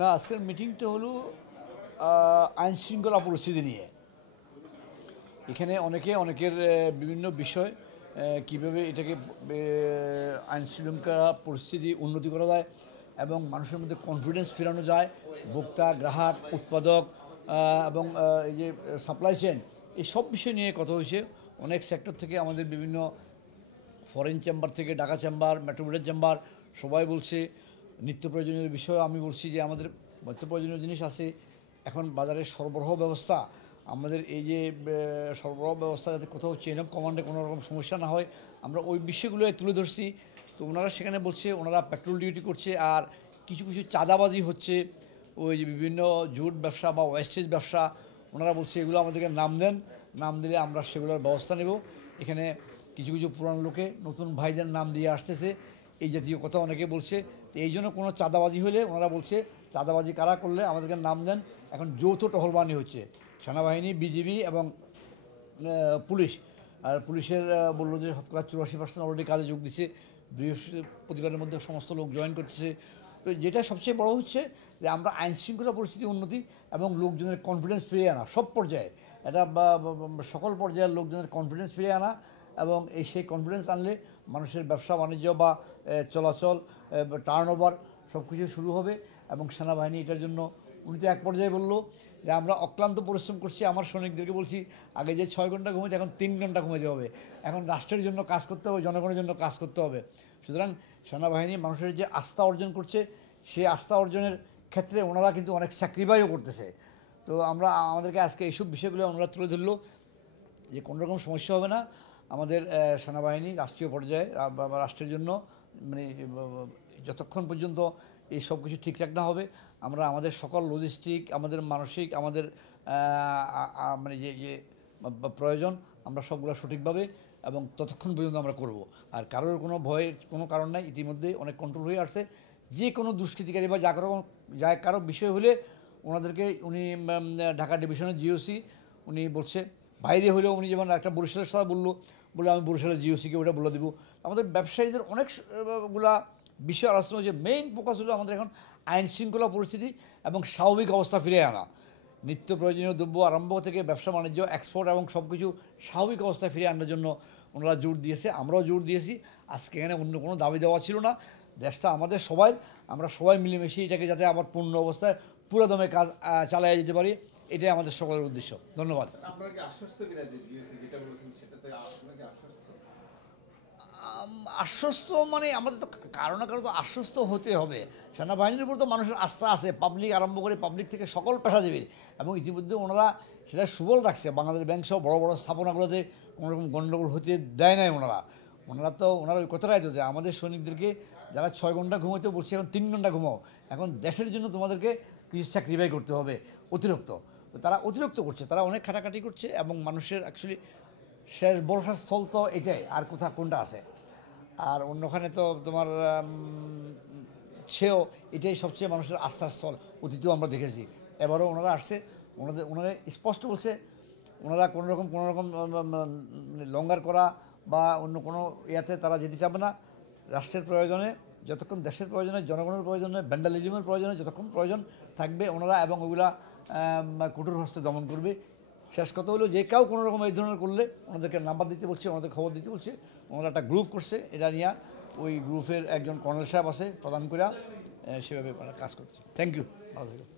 না, আজকের মিটিংটা হলো আইন শৃঙ্খলা পরিস্থিতি নিয়ে। এখানে অনেকের বিভিন্ন বিষয় কীভাবে এটাকে আইন শৃঙ্খলা পরিস্থিতি উন্নতি করা যায় এবং মানুষের মধ্যে কনফিডেন্স ফেরানো যায়, ভোক্তা, গ্রাহক, উৎপাদক এবং এই যে সাপ্লাই চেইন, এই সব বিষয় নিয়ে কথা হয়েছে। অনেক সেক্টর থেকে আমাদের বিভিন্ন ফরেন চেম্বার থেকে, ঢাকা চেম্বার, মেট্রোপলিটন চেম্বার, সবাই বলছে নিত্য প্রয়োজনীয় বিষয়। আমি বলছি যে আমাদের নিত্য প্রয়োজনীয় জিনিস আছে। এখন বাজারের সরবরাহ ব্যবস্থা, আমাদের এই যে সরবরাহ ব্যবস্থা যাতে কোথাও চেইন অফ কমান্ডে কোনো রকম সমস্যা না হয়, আমরা ওই বিষয়গুলো তুলে ধরছি। তো ওনারা সেখানে বলছে ওনারা পেট্রোল ডিউটি করছে, আর কিছু কিছু চাঁদাবাজি হচ্ছে, ওই যে বিভিন্ন জুট ব্যবসা বা ওয়েস্টেজ ব্যবসা। ওনারা বলছে এগুলো আমাদেরকে নাম দেন, নাম দিলে আমরা সেগুলোর ব্যবস্থা নেব। এখানে কিছু কিছু পুরানো লোকে নতুন ভাইদের নাম দিয়ে আসতেছে, এই জাতীয় কথা অনেকে বলছে। তো এই জন্য কোনো চাঁদাবাজি হলে ওনারা বলছে চাঁদাবাজি কারা করলে আমাদেরকে নাম দেন। এখন যৌথ টহলবানি হচ্ছে, সেনাবাহিনী, বিজিবি এবং পুলিশ। আর পুলিশের বললো যে শতকরা 84% অলরেডি কাজে যোগ দিচ্ছে, বৃহস্পতিবারের মধ্যে সমস্ত লোক জয়েন করতেছে। তো যেটা সবচেয়ে বড় হচ্ছে যে আমরা আইন শৃঙ্খলা পরিস্থিতি উন্নতি এবং লোকজনের কনফিডেন্স ফিরিয়ে আনা, সব পর্যায়ে এটা সকল পর্যায়ের লোকজনের কনফিডেন্স ফিরিয়ে আনা। এবং সেই কনফিডেন্স আনলে মানুষের ব্যবসা বাণিজ্য বা চলাচল, টার্ন ওভার সব কিছু শুরু হবে। এবং সেনাবাহিনী এটার জন্য, উনি তো এক পর্যায়ে বললো যে আমরা অক্লান্ত পরিশ্রম করছি। আমার সৈনিকদেরকে বলছি আগে যে 6 ঘন্টা ঘুমাইতে এখন 3 ঘন্টা ঘুমাইতে হবে, এখন রাষ্ট্রের জন্য কাজ করতে হবে, জনগণের জন্য কাজ করতে হবে। সুতরাং সেনাবাহিনী মানুষের যে আস্থা অর্জন করছে, সেই আস্থা অর্জনের ক্ষেত্রে ওনারা কিন্তু অনেক স্যাক্রিফাইসও করতেছে। তো আমাদেরকে আজকে এইসব বিষয়গুলো ওনারা তুলে ধরলো যে কোনো রকম সমস্যা হবে না। আমাদের সেনাবাহিনী রাষ্ট্রীয় পর্যায়ে রাষ্ট্রের জন্য, মানে যতক্ষণ পর্যন্ত এই সব কিছু ঠিকঠাক না হবে, আমরা আমাদের সকল লজিস্টিক, আমাদের মানসিক, আমাদের মানে যে যে প্রয়োজন, আমরা সবগুলো সঠিকভাবে এবং ততক্ষণ পর্যন্ত আমরা করব। আর কারোর কোনো ভয়ের কোনো কারণ নাই, ইতিমধ্যে অনেক কন্ট্রোল হয়ে আসছে। যে কোনো দুষ্কৃতিকারী বা যা কারো বিষয় হলে ওনাদেরকে, উনি ঢাকা ডিভিশনের জিওসি, উনি বলছে বাইরে হলেও, উনি যেমন একটা বরিশালের সাথে বলে আমি বরিশালের জিওসিকে ওটা বলে দেবো। আমাদের ব্যবসায়ীদের অনেকগুলা বিষয় আলোচনা হচ্ছে। মেইন ফোকাস হলো আমাদের এখন আইন শৃঙ্খলা পরিস্থিতি এবং স্বাভাবিক অবস্থা ফিরে আনা। নিত্য প্রয়োজনীয় দ্রব্য আরম্ভ থেকে ব্যবসা বাণিজ্য, এক্সপোর্ট এবং সব কিছু স্বাভাবিক অবস্থায় ফিরে আনার জন্য ওনারা জোর দিয়েছে, আমরাও জোর দিয়েছি। আজকে এখানে অন্য কোনো দাবি দেওয়া ছিল না, দেশটা আমাদের সবাই, আমরা সবাই মিলেমিশে এটাকে যাতে আবার পূর্ণ অবস্থায় পুরো দমে কাজ চালিয়ে যেতে পারি, এটাই আমাদের সকলের উদ্দেশ্য। ধন্যবাদ। আশ্বস্ত মানে আমাদের তো কারো না কারো তো আশ্বস্ত হতে হবে। সেনাবাহিনীর উপর তো মানুষের আস্থা আছে, পাবলিক আরম্ভ করে পাবলিক থেকে সকল পেশাজীবীর। এবং ইতিমধ্যে ওনারা সেটা সুবল রাখছে, বাংলাদেশ ব্যাংক সহ বড় বড় স্থাপনাগুলোতে কোনো রকম গণ্ডগোল হতে দেয় নাই ওনারা ওই কথাটাই তো, যে আমাদের সৈনিকদেরকে যারা 6 ঘন্টা ঘুমোতে বলছে এখন 3 ঘন্টা ঘুমাও, এখন দেশের জন্য তোমাদেরকে কিছু স্যাক্রিফাই করতে হবে অতিরিক্ত। তো তারা অতিরিক্ত করছে, তারা অনেক খাটাখাটি করছে এবং মানুষের অ্যাকচুয়ালি শেষ ভরসার স্থল তো এটাই, আর কোনটা আছে। আর অন্যখানে তো তোমার সেও, এটাই সবচেয়ে মানুষের আস্থার স্থল, অতীতেও আমরা দেখেছি। এবারও ওনারা আসছে, ওনারা স্পষ্ট বলছে ওনারা কোনো রকম লঙ্গার করা বা অন্য কোনো ইয়াতে তারা যেতে চাবে না। রাষ্ট্রের প্রয়োজনে, যতক্ষণ দেশের প্রয়োজনে, জনগণের প্রয়োজনে, ভ্যান্ডালিজমের প্রয়োজনে যতক্ষণ প্রয়োজন থাকবে ওনারা, এবং ওগুলা কঠোর হস্তে দমন করবে। শেষ কথা হলো যে কেউ কোনো রকম এই ধরনের করলে ওনাদেরকে নাম্বার দিতে বলছে, ওনাদের খবর দিতে বলছে। ওনারা একটা গ্রুপ করছে, এটা নিয়ে ওই গ্রুপের একজন কর্নেল সাহেব আছে প্রধান করে, সেভাবে কাজ করছে। থ্যাংক ইউ, ভালো থাকবেন।